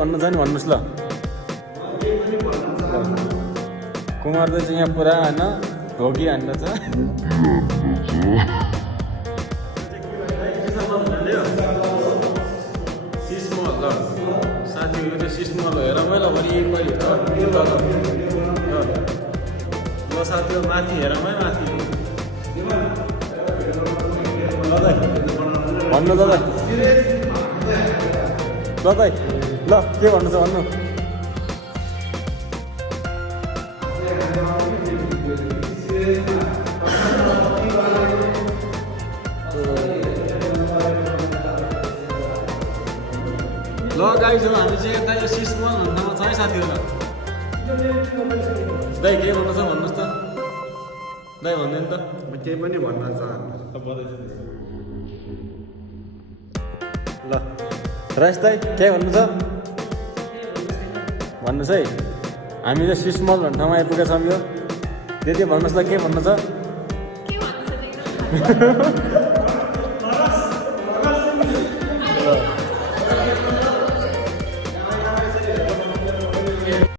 भन्नु छ नि भन्नुहोस् ल। कुमार दाइ चाहिँ यहाँ पुरा होइन ढोकी हान्दैछ। सिस्मल ल साथीहरू चाहिँ सिस्मल हेर मैले वरिपरि ल साथीहरू माथि हेर माथि ल दाइ भन्नु ल दाइ ल दाइ ल के भन्नु छ भन्नु। ल गाइज हामी चाहिँ यता यो सिस्मल भन्दामा छ है साथीहरू। दाइ के भन्नु छ भन्नुहोस् त दाइ भन्नु नि त। म केही पनि भन्न चाहन्छु। ल राज दाइ के भन्नु छ भन्नुहोस् है। हामी चाहिँ सिस्मल भन्ने ठाउँमा आइपुगेका छौँ। यो त्यति भन्नुहोस् त के भन्नु छ।